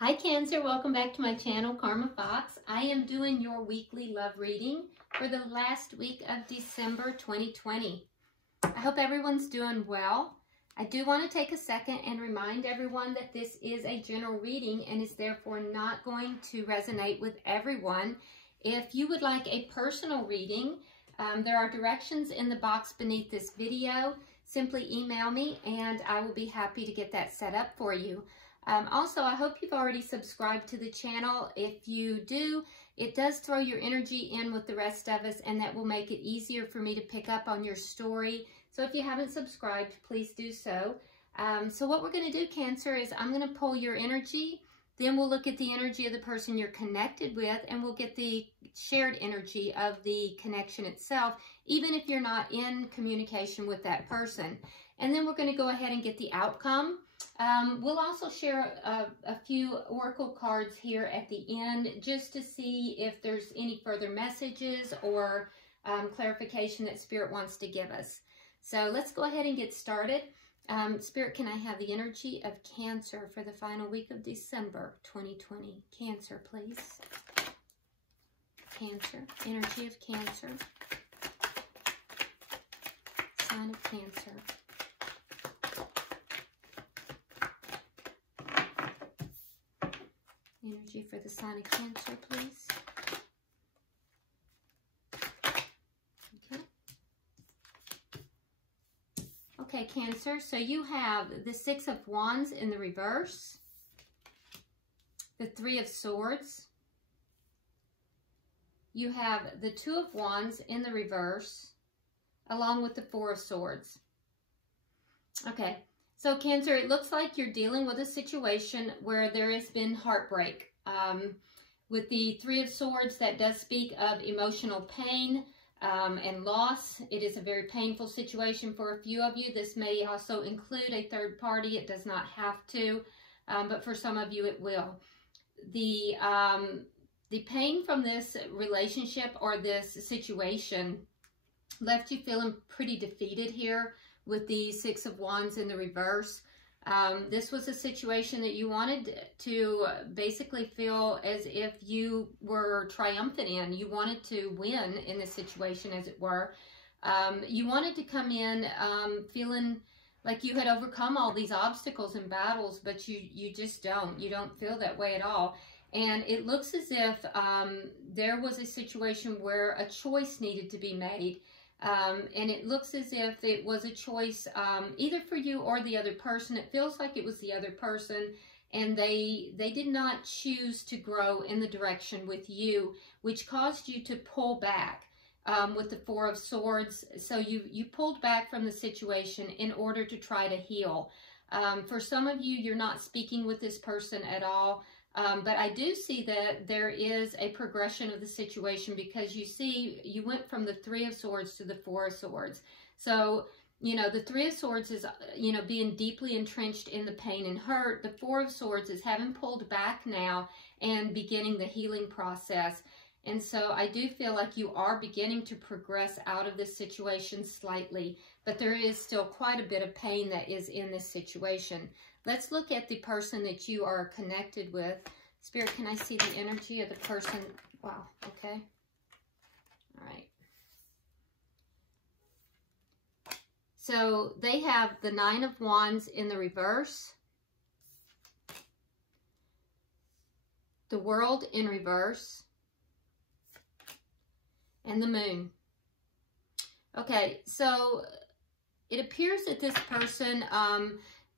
Hi Cancer, welcome back to my channel, Karma Fox. I am doing your weekly love reading for the last week of December 2020. I hope everyone's doing well. I do want to take a second and remind everyone that this is a general reading and is therefore not going to resonate with everyone. If you would like a personal reading, there are directions in the box beneath this video. Simply email me and I will be happy to get that set up for you. Also, I hope you've already subscribed to the channel. If you do, it does throw your energy in with the rest of us, and that will make it easier for me to pick up on your story. So if you haven't subscribed, please do so. So what we're going to do, Cancer, is I'm going to pull your energy. Then we'll look at the energy of the person you're connected with, and we'll get the shared energy of the connection itself, even if you're not in communication with that person. And then we're going to go ahead and get the outcome. We'll also share a few oracle cards here at the end just to see if there's any further messages or clarification that Spirit wants to give us. So let's go ahead and get started. Spirit, can I have the energy of Cancer for the final week of December 2020? Cancer, please. Cancer, energy of Cancer. Sign of Cancer. Energy for the sign of Cancer, please. Okay. Okay, Cancer, so you have the Six of Wands in the reverse, the Three of Swords. You have the Two of Wands in the reverse, along with the Four of Swords. Okay. So Cancer, it looks like you're dealing with a situation where there has been heartbreak. With the Three of Swords, that does speak of emotional pain and loss. It is a very painful situation for a few of you. This may also include a third party. It does not have to, but for some of you it will. The pain from this relationship or this situation left you feeling pretty defeated here. With the Six of Wands in the reverse. This was a situation that you wanted to basically feel as if you were triumphant in. You wanted to win in this situation, as it were. You wanted to come in feeling like you had overcome all these obstacles and battles, but you just don't. You don't feel that way at all. And it looks as if there was a situation where a choice needed to be made. And it looks as if it was a choice either for you or the other person. It feels like it was the other person, and they did not choose to grow in the direction with you, which caused you to pull back with the Four of Swords. So you pulled back from the situation in order to try to heal. For some of you, you're not speaking with this person at all. But I do see that there is a progression of the situation, because you see, you went from the Three of Swords to the Four of Swords. So, you know, the Three of Swords is, you know, being deeply entrenched in the pain and hurt. The Four of Swords is having pulled back now and beginning the healing process. And so I do feel like you are beginning to progress out of this situation slightly, but there is still quite a bit of pain that is in this situation. Let's look at the person that you are connected with. Spirit, can I see the energy of the person? Wow, okay. All right. So they have the Nine of Wands in the reverse, the World in reverse, and the Moon. Okay, so it appears that this person,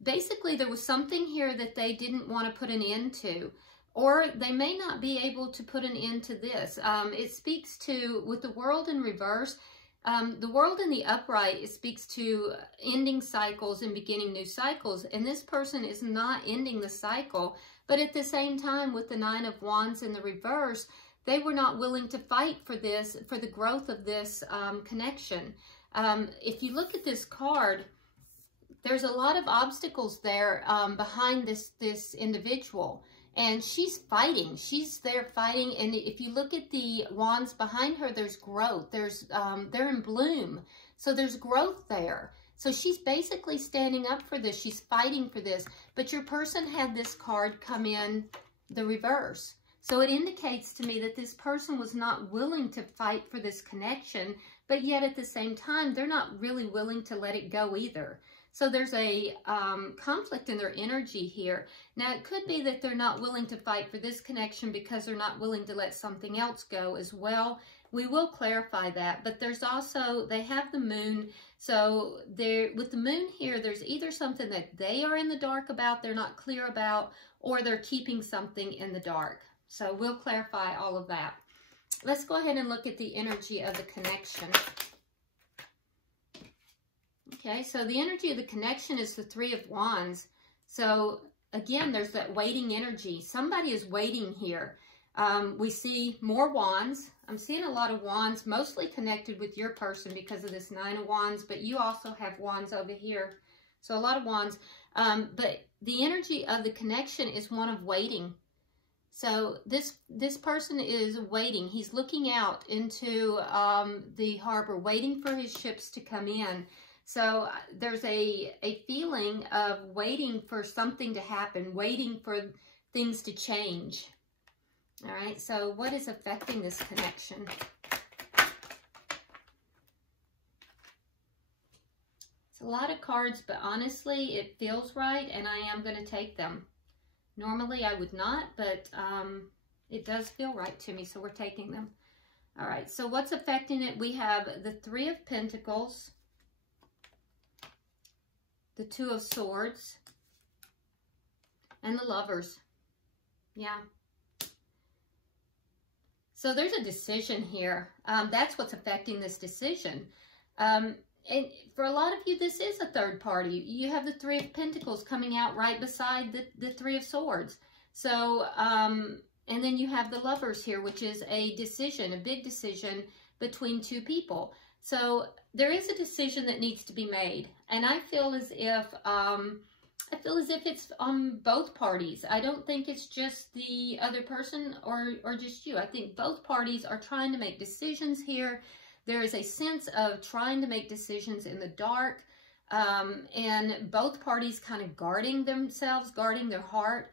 basically there was something here that they didn't want to put an end to, or they may not be able to put an end to this. It speaks to, with the World in reverse, the World in the upright, it speaks to ending cycles and beginning new cycles, and this person is not ending the cycle, but at the same time with the Nine of Wands in the reverse, they were not willing to fight for this, for the growth of this connection. If you look at this card, there's a lot of obstacles there behind this individual, and she's fighting. She's there fighting, and if you look at the wands behind her, there's growth. There's they're in bloom, so there's growth there. So she's basically standing up for this. She's fighting for this. But your person had this card come in the reverse. So it indicates to me that this person was not willing to fight for this connection, but yet at the same time, they're not really willing to let it go either. So there's a conflict in their energy here. Now, it could be that they're not willing to fight for this connection because they're not willing to let something else go as well. We will clarify that, but there's also, they have the moon. So with the moon here, there's either something that they are in the dark about, they're not clear about, or they're keeping something in the dark. So we'll clarify all of that. Let's go ahead and look at the energy of the connection. Okay, so the energy of the connection is the Three of Wands. So again, there's that waiting energy. Somebody is waiting here. We see more wands. I'm seeing a lot of wands, mostly connected with your person because of this Nine of Wands, but you also have wands over here. So a lot of wands. But the energy of the connection is one of waiting. So this person is waiting. He's looking out into the harbor, waiting for his ships to come in. So there's a feeling of waiting for something to happen, waiting for things to change. All right, so what is affecting this connection? It's a lot of cards, but honestly, it feels right, and I am going to take them. Normally, I would not, but it does feel right to me, so we're taking them. All right, so what's affecting it? We have the Three of Pentacles, the Two of Swords, and the Lovers. Yeah. So there's a decision here. That's what's affecting this decision. And for a lot of you, this is a third party. You have the Three of Pentacles coming out right beside the Three of Swords. So, and then you have the Lovers here, which is a decision, a big decision between two people. So there is a decision that needs to be made. And I feel as if, it's on both parties. I don't think it's just the other person or just you. I think both parties are trying to make decisions here. There is a sense of trying to make decisions in the dark, and both parties kind of guarding themselves, guarding their heart.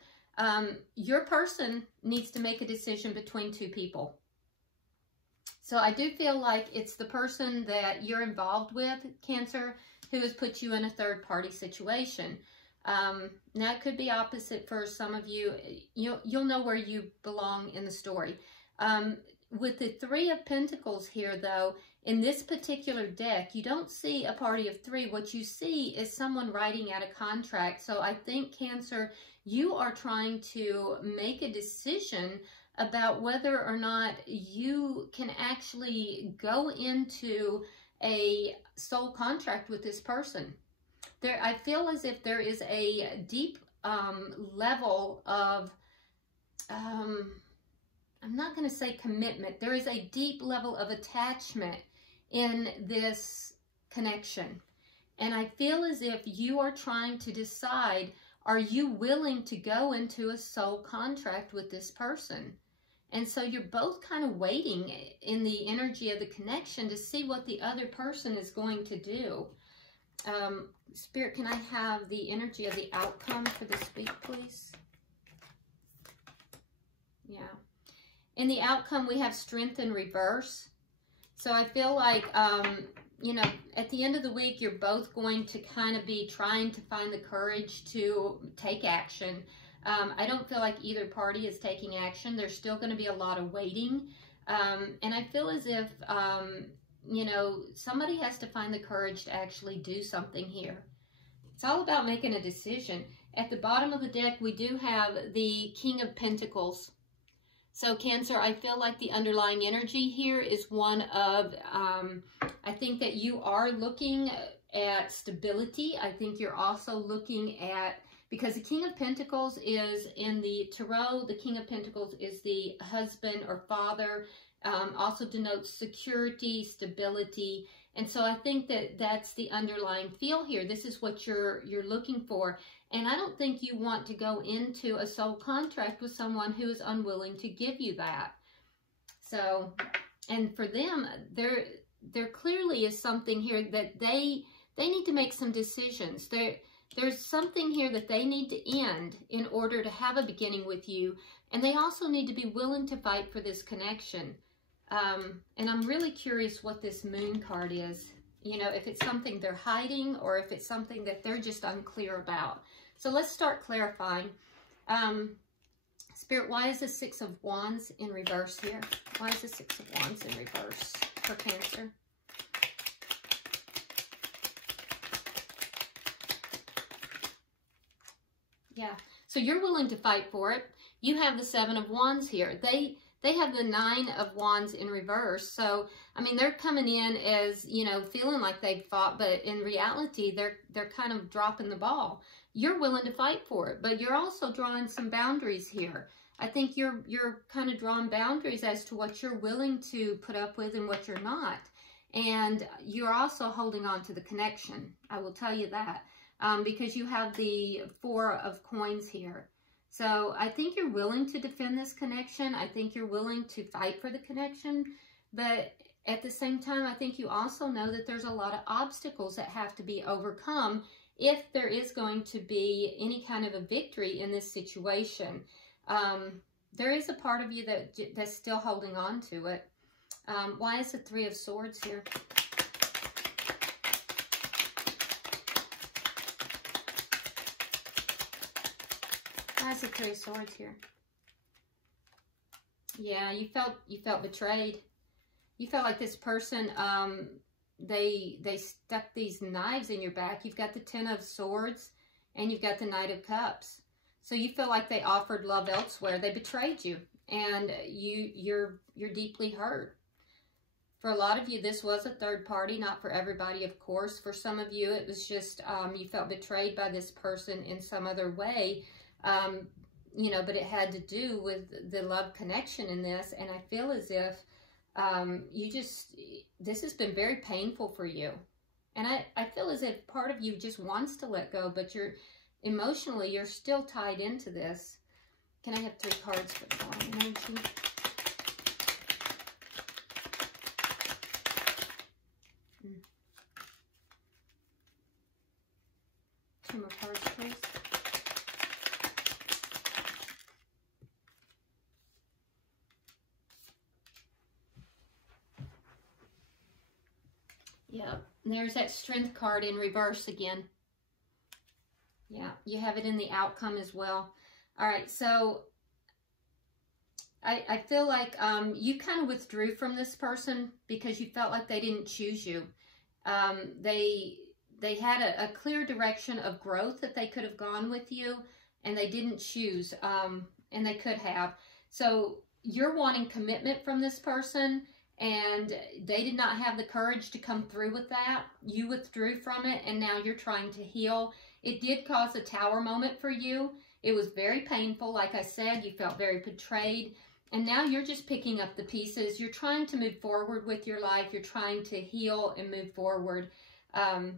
Your person needs to make a decision between two people. So I do feel like it's the person that you're involved with, Cancer, who has put you in a third-party situation. Now, it could be opposite for some of you. You'll know where you belong in the story. With the Three of Pentacles here, though, in this particular deck, you don't see a party of three. What you see is someone writing out a contract. So I think, Cancer, you are trying to make a decision about whether or not you can actually go into a soul contract with this person. I feel as if there is a deep level of, I'm not going to say commitment. There is a deep level of attachment in this connection. And I feel as if you are trying to decide, are you willing to go into a soul contract with this person? And so you're both kind of waiting in the energy of the connection to see what the other person is going to do. Spirit, can I have the energy of the outcome for this week, please? Yeah. In the outcome, we have Strength in reverse. So I feel like, you know, at the end of the week, you're both going to kind of be trying to find the courage to take action. I don't feel like either party is taking action. There's still going to be a lot of waiting. And I feel as if, you know, somebody has to find the courage to actually do something here. It's all about making a decision. At the bottom of the deck, we do have the King of Pentacles. So, Cancer, I feel like the underlying energy here is one of, I think that you are looking at stability. I think you're also looking at, because the King of Pentacles is in the Tarot, the King of Pentacles is the husband or father, also denotes security, stability. And so I think that that's the underlying feel here. This is what you're looking for. And I don't think you want to go into a soul contract with someone who is unwilling to give you that. So, and for them, there clearly is something here that they need to make some decisions. There's something here that they need to end in order to have a beginning with you. And they also need to be willing to fight for this connection. And I'm really curious what this Moon card is. You know, if it's something they're hiding or if it's something that they're just unclear about. So let's start clarifying. Spirit, why is the Six of Wands in reverse here? Why is the Six of Wands in reverse for Cancer? Yeah, so you're willing to fight for it. You have the Seven of Wands here. They have the Nine of Wands in reverse. So, I mean, they're coming in as, you know, feeling like they've fought, but in reality, they're kind of dropping the ball. You're willing to fight for it, but you're also drawing some boundaries here. I think you're kind of drawing boundaries as to what you're willing to put up with and what you're not. And you're also holding on to the connection. I will tell you that. Because you have the Four of Coins here. So I think you're willing to defend this connection. I think you're willing to fight for the connection. But at the same time, I think you also know that there's a lot of obstacles that have to be overcome if there is going to be any kind of a victory in this situation. There is a part of you that's still holding on to it. Why is the Three of Swords here? Why is the Three of Swords here? Yeah, you felt betrayed. You felt like this person, they stuck these knives in your back. You've got the Ten of Swords and you've got the Knight of Cups. So you feel like they offered love elsewhere. They betrayed you, and you're deeply hurt. For a lot of you, this was a third party, not for everybody, of course. For some of you, it was just you felt betrayed by this person in some other way. You know, but it had to do with the love connection in this. And I feel as if this has been very painful for you. And I feel as if part of you just wants to let go, but emotionally, you're still tied into this. Can I have 3 cards for the bottom energy? Two more cards, please. Yeah, and there's that Strength card in reverse again. Yeah, you have it in the outcome as well. All right, so I feel like you kind of withdrew from this person because you felt like they didn't choose you. They had a clear direction of growth that they could have gone with you, and they didn't choose, and they could have. So you're wanting commitment from this person, and they did not have the courage to come through with that. You withdrew from it, and now you're trying to heal. It did cause a Tower moment for you. It was very painful. Like I said, you felt very betrayed. And now you're just picking up the pieces. You're trying to move forward with your life. You're trying to heal and move forward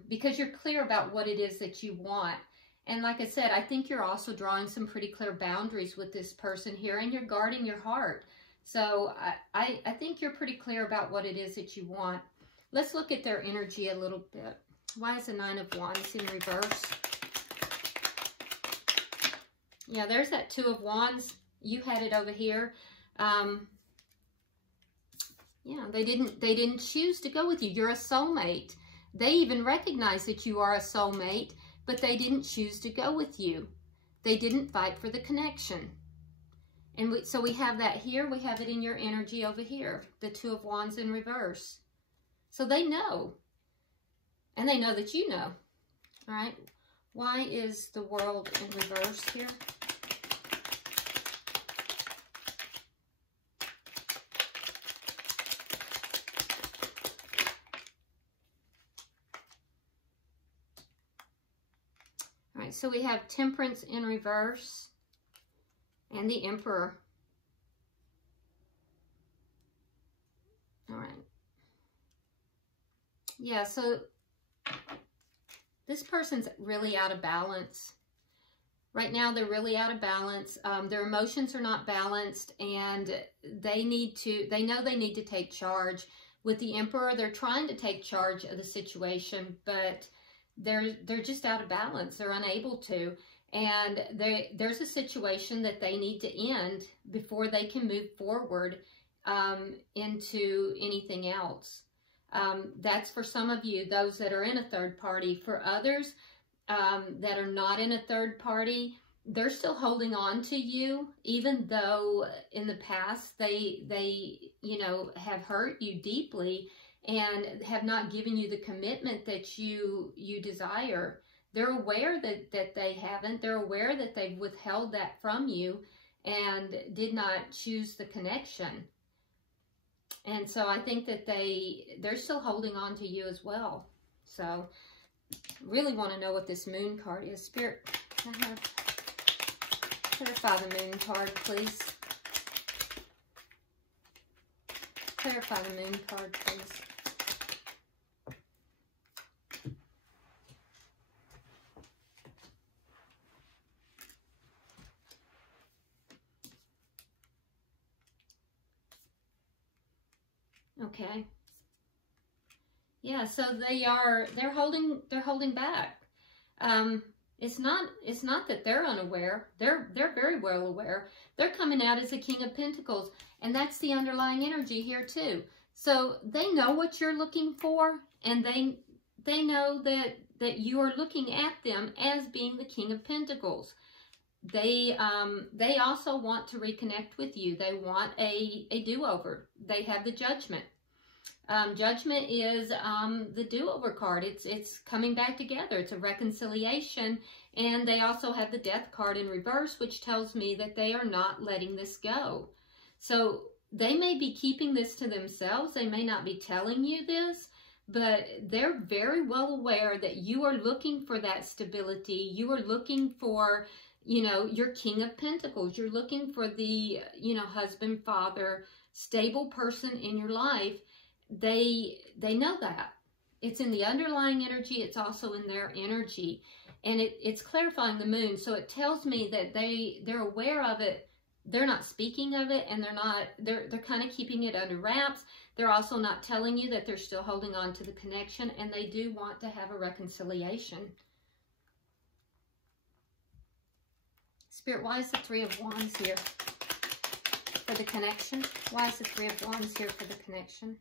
because you're clear about what it is that you want. And like I said, I think you're also drawing some pretty clear boundaries with this person here, and you're guarding your heart. So I think you're pretty clear about what it is that you want. Let's look at their energy a little bit. Why is the Nine of Wands in reverse? Yeah, there's that Two of Wands. You had it over here. Yeah, they didn't choose to go with you. You're a soulmate. They even recognize that you are a soulmate, but they didn't choose to go with you. They didn't fight for the connection. And so we have that here. We have it in your energy over here. The Two of Wands in reverse. So they know. And they know that you know. All right. Why is the World in reverse here? All right. So we have Temperance in reverse. And the Emperor. All right. Yeah, so this person's really out of balance. Right now, they're really out of balance. Their emotions are not balanced, and they know they need to take charge. With the Emperor, they're trying to take charge of the situation, but they're just out of balance. They're unable to. And there's a situation that they need to end before they can move forward into anything else. That's for some of you, those that are in a third party. For others that are not in a third party, they're still holding on to you, even though in the past they you know, have hurt you deeply and have not given you the commitment that you desire. They're aware that they haven't. They're aware that they've withheld that from you and did not choose the connection. And so I think that they're still holding on to you as well. So really want to know what this moon card is. Spirit, can I have, clarify the moon card, please. Clarify the moon card, please. Okay. Yeah, so they're holding back. It's not that they're unaware. They're very well aware. They're coming out as a King of Pentacles, and that's the underlying energy here too. So they know what you're looking for, and they know that you are looking at them as being the King of Pentacles. They also want to reconnect with you. They want a do-over. They have the Judgment. Judgment is the do-over card. It's coming back together. It's a reconciliation. And they also have the Death card in reverse, which tells me that they are not letting this go. So they may be keeping this to themselves. They may not be telling you this, but they're very well aware that you are looking for that stability. You are looking for, you know, your King of Pentacles. You're looking for the, you know, husband, father, stable person in your life. They know that. It's in the underlying energy. It's also in their energy. And it's clarifying the moon. So it tells me that they're aware of it. They're not speaking of it, and they're kind of keeping it under wraps. They're also not telling you that they're still holding on to the connection, and they do want to have a reconciliation. Spirit, why is the Three of Wands here for the connection? Why is the Three of Wands here for the connection?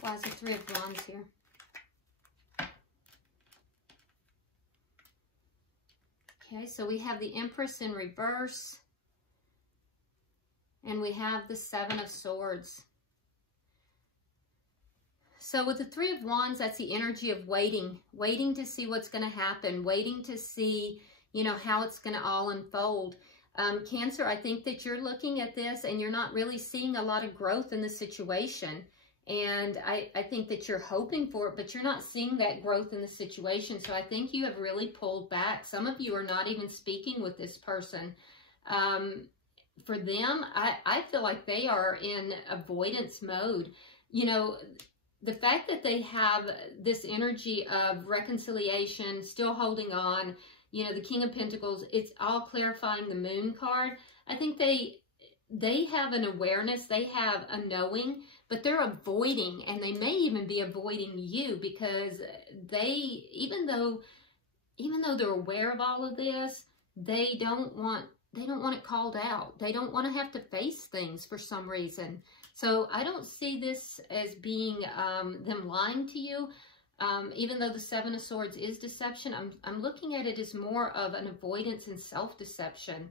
Why is the Three of Wands here? Okay, so we have the Empress in reverse. And we have the Seven of Swords. So with the Three of Wands, that's the energy of waiting. Waiting to see what's going to happen. Waiting to see, you know, how it's going to all unfold. Cancer, I think that you're looking at this and you're not really seeing a lot of growth in the situation. And I think that you're hoping for it, but you're not seeing that growth in the situation. So I think you have really pulled back. Some of you are not even speaking with this person. For them, I feel like they are in avoidance mode. You know, the fact that they have this energy of reconciliation, still holding on, you know, the King of Pentacles, it's all clarifying the Moon card. I think they have an awareness, they have a knowing, but they're avoiding, and they may even be avoiding you because they, even though they're aware of all of this, they don't want it called out. They don't want to have to face things for some reason. So I don't see this as being them lying to you. Even though the Seven of Swords is deception, I'm looking at it as more of an avoidance and self-deception.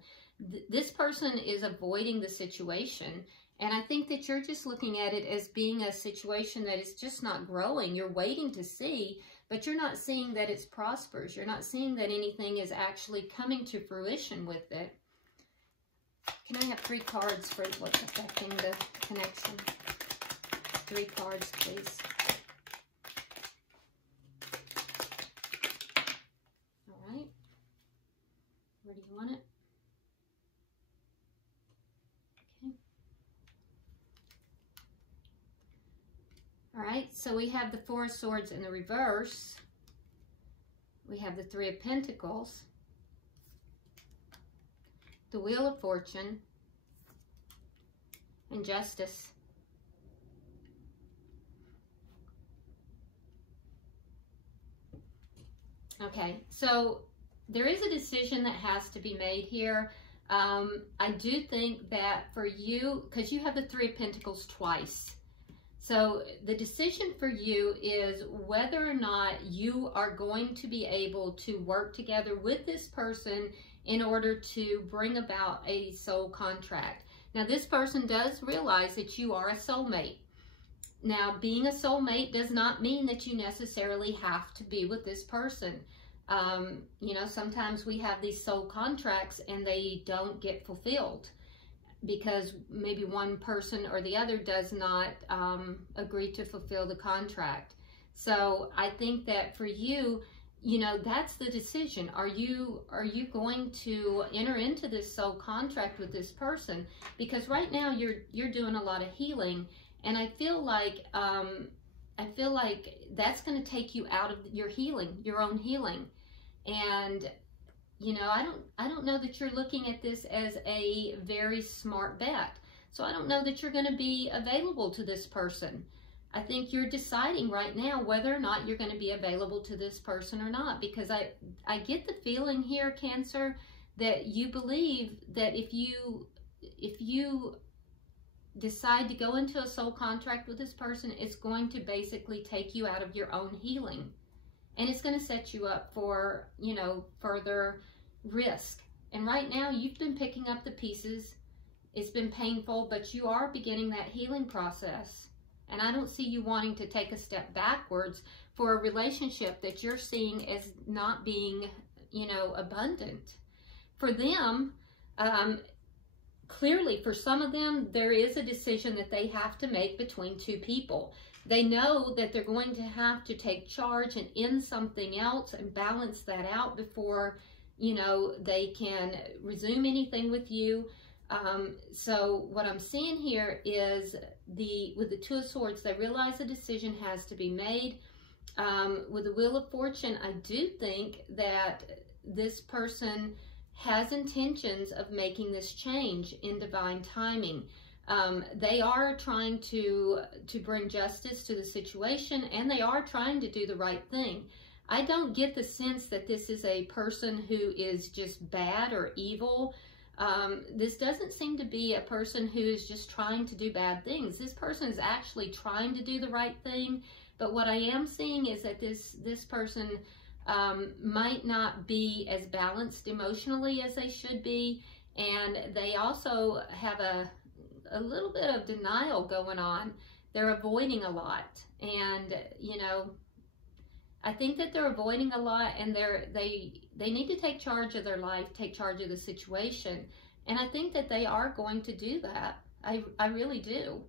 This person is avoiding the situation. And I think that you're just looking at it as being a situation that is just not growing. You're waiting to see, but you're not seeing that it's prosperous. You're not seeing that anything is actually coming to fruition with it. Can I have 3 cards for what's affecting the connection? 3 cards, please. All right. Where do you want it? Okay. All right, so we have the Four of Swords in the reverse. We have the Three of Pentacles. The Wheel of Fortune, and Justice. Okay, so there is a decision that has to be made here. I do think that for you, because you have the Three of Pentacles twice, so the decision for you is whether or not you are going to be able to work together with this person in order to bring about a soul contract. Now, this person does realize that you are a soulmate. Now, being a soulmate does not mean that you necessarily have to be with this person. You know, sometimes we have these soul contracts and they don't get fulfilled because maybe one person or the other does not agree to fulfill the contract. So I think that for you, you know, that's the decision. Are you going to enter into this soul contract with this person? Because right now you're doing a lot of healing, and I feel like that's going to take you out of your healing, your own healing. And you know, I don't know that you're looking at this as a very smart bet. So I don't know that you're going to be available to this person. I think you're deciding right now whether or not you're going to be available to this person or not, because I get the feeling here, Cancer, that you believe that if you decide to go into a soul contract with this person, it's going to basically take you out of your own healing. And it's going to set you up for, you know, further risk. And right now you've been picking up the pieces. It's been painful, but you are beginning that healing process. And I don't see you wanting to take a step backwards for a relationship that you're seeing as not being, you know, abundant. For them, clearly for some of them, there is a decision that they have to make between two people. They know that they're going to have to take charge and end something else and balance that out before, you know, they can resume anything with you. So what I'm seeing here is with the Two of Swords, they realize a decision has to be made. With the Wheel of Fortune, I do think that this person has intentions of making this change in divine timing. They are trying to bring justice to the situation, and they are trying to do the right thing. I don't get the sense that this is a person who is just bad or evil. This doesn't seem to be a person who is just trying to do bad things. This person is actually trying to do the right thing. But what I am seeing is that this person might not be as balanced emotionally as they should be. And they also have a little bit of denial going on. They're avoiding a lot. And, you know, I think that they're avoiding a lot, and they need to take charge of their life, take charge of the situation. And I think that they are going to do that. I really do.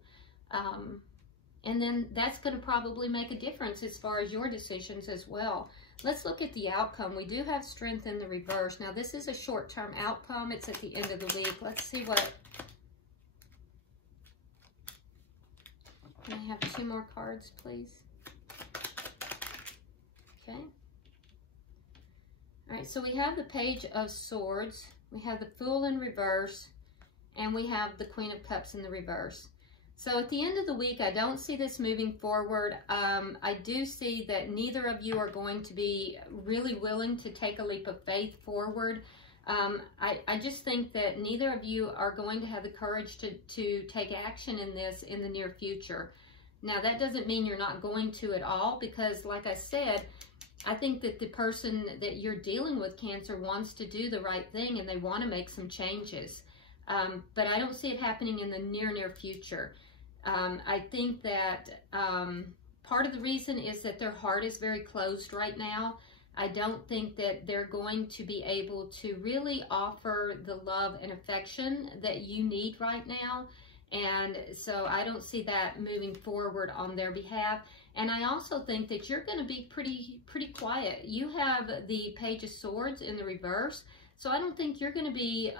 And then that's going to probably make a difference as far as your decisions as well. Let's look at the outcome. We do have Strength in the reverse. Now, this is a short-term outcome. It's at the end of the week. Let's see what... Can I have 2 more cards, please? Okay. All right, so we have the Page of Swords. We have the Fool in reverse, and we have the Queen of Cups in the reverse. So at the end of the week, I don't see this moving forward. I do see that neither of you are going to be really willing to take a leap of faith forward. I just think that neither of you are going to have the courage to take action in this in the near future. Now, that doesn't mean you're not going to at all, because like I said, I think that the person that you're dealing with, Cancer, wants to do the right thing and they want to make some changes. But I don't see it happening in the near future. I think that part of the reason is that their heart is very closed right now. I don't think that they're going to be able to really offer the love and affection that you need right now. And so I don't see that moving forward on their behalf. And I also think that you're going to be pretty quiet. You have the Page of Swords in the reverse. So I don't think you're going to be,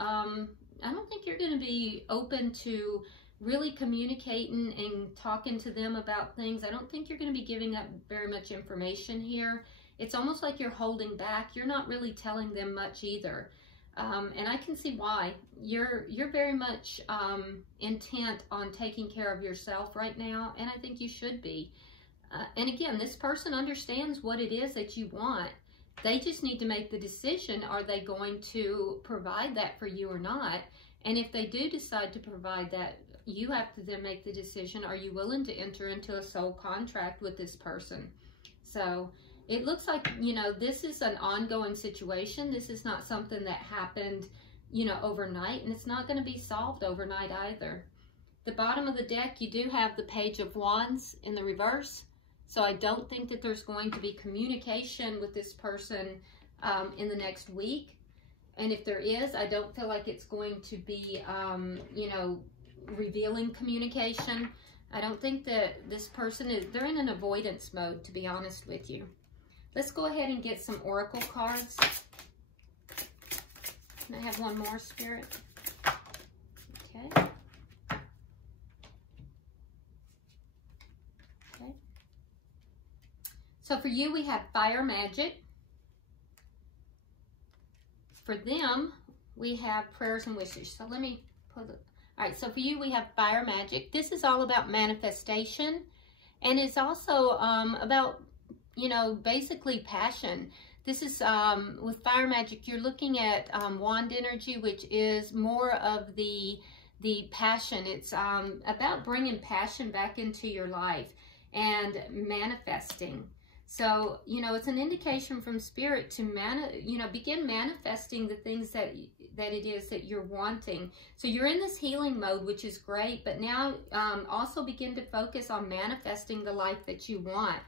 open to really communicating and talking to them about things. I don't think you're going to be giving up very much information here. It's almost like you're holding back. You're not really telling them much either. And I can see why. You're very much intent on taking care of yourself right now, and I think you should be. And again, this person understands what it is that you want. They just need to make the decision, are they going to provide that for you or not? And if they do decide to provide that, you have to then make the decision, are you willing to enter into a soul contract with this person? So it looks like, you know, this is an ongoing situation. This is not something that happened, you know, overnight, and it's not going to be solved overnight either. The bottom of the deck, you do have the Page of Wands in the reverse. So I don't think that there's going to be communication with this person in the next week. And if there is, I don't feel like it's going to be, you know, revealing communication. I don't think that this person is, they're in an avoidance mode, to be honest with you. Let's go ahead and get some oracle cards. Can I have one more, Spirit? Okay. Okay. So for you, we have fire magic. For them, we have prayers and wishes. So let me put it. All right, so for you, we have fire magic. This is all about manifestation. And it's also about, you know, basically passion. This is, with fire magic, you're looking at wand energy, which is more of the passion. It's about bringing passion back into your life and manifesting. So, you know, it's an indication from Spirit to, begin manifesting the things that it is that you're wanting. So you're in this healing mode, which is great, but now also begin to focus on manifesting the life that you want.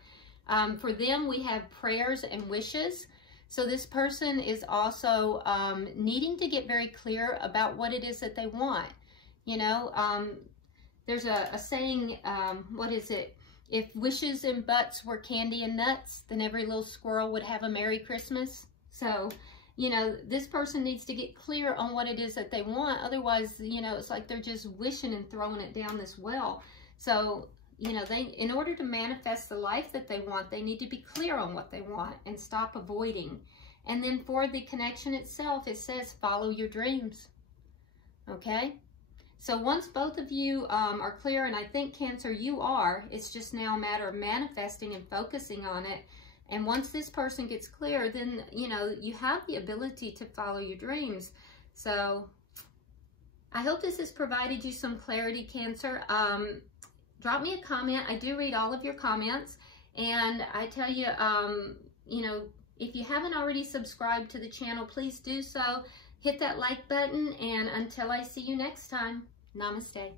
For them, we have prayers and wishes. So this person is also needing to get very clear about what it is that they want. You know, there's a saying, what is it? If wishes and butts were candy and nuts, then every little squirrel would have a Merry Christmas. So, you know, this person needs to get clear on what it is that they want. Otherwise, you know, it's like they're just wishing and throwing it down this well. So, you know, in order to manifest the life that they want, they need to be clear on what they want and stop avoiding. And then for the connection itself, it says, follow your dreams. Okay? So once both of you are clear, and I think Cancer, you are, it's just now a matter of manifesting and focusing on it. And once this person gets clear, then, you know, you have the ability to follow your dreams. So I hope this has provided you some clarity, Cancer. Drop me a comment. I do read all of your comments. And I tell you, you know, if you haven't already subscribed to the channel, please do so. Hit that like button. And until I see you next time, namaste.